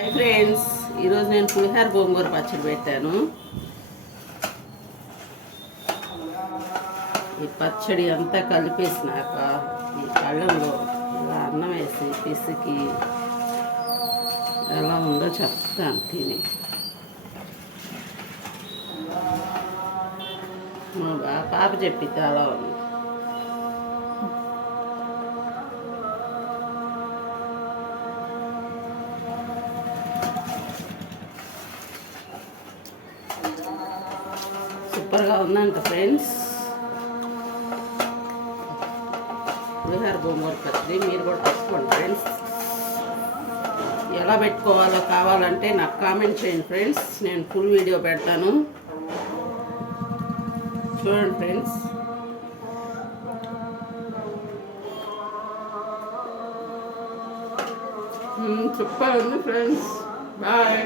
Hi friends, ఈరోజు నేను పులిహోర గోంగూర పచ్చడి పెట్టాను. ఈ పచ్చడి అంతా కలిపేసినాక ఈ పళ్ళంలో ఇలా అన్నం వేసి పిసికి ఎలా ఉందో చెప్తాను తిని. పాప చెప్పితే అలా ఉంది. సూపర్గా ఉందంట ఫ్రెండ్స్. పులిహోర గోంగూర పచ్చడి మీరు కూడా పెట్టుకోండి ఫ్రెండ్స్. ఎలా పెట్టుకోవాలో కావాలంటే నాకు కామెంట్ చేయండి ఫ్రెండ్స్. నేను ఫుల్ వీడియో పెడతాను, చూడండి ఫ్రెండ్స్. సూపర్ ఉంది ఫ్రెండ్స్. బాయ్.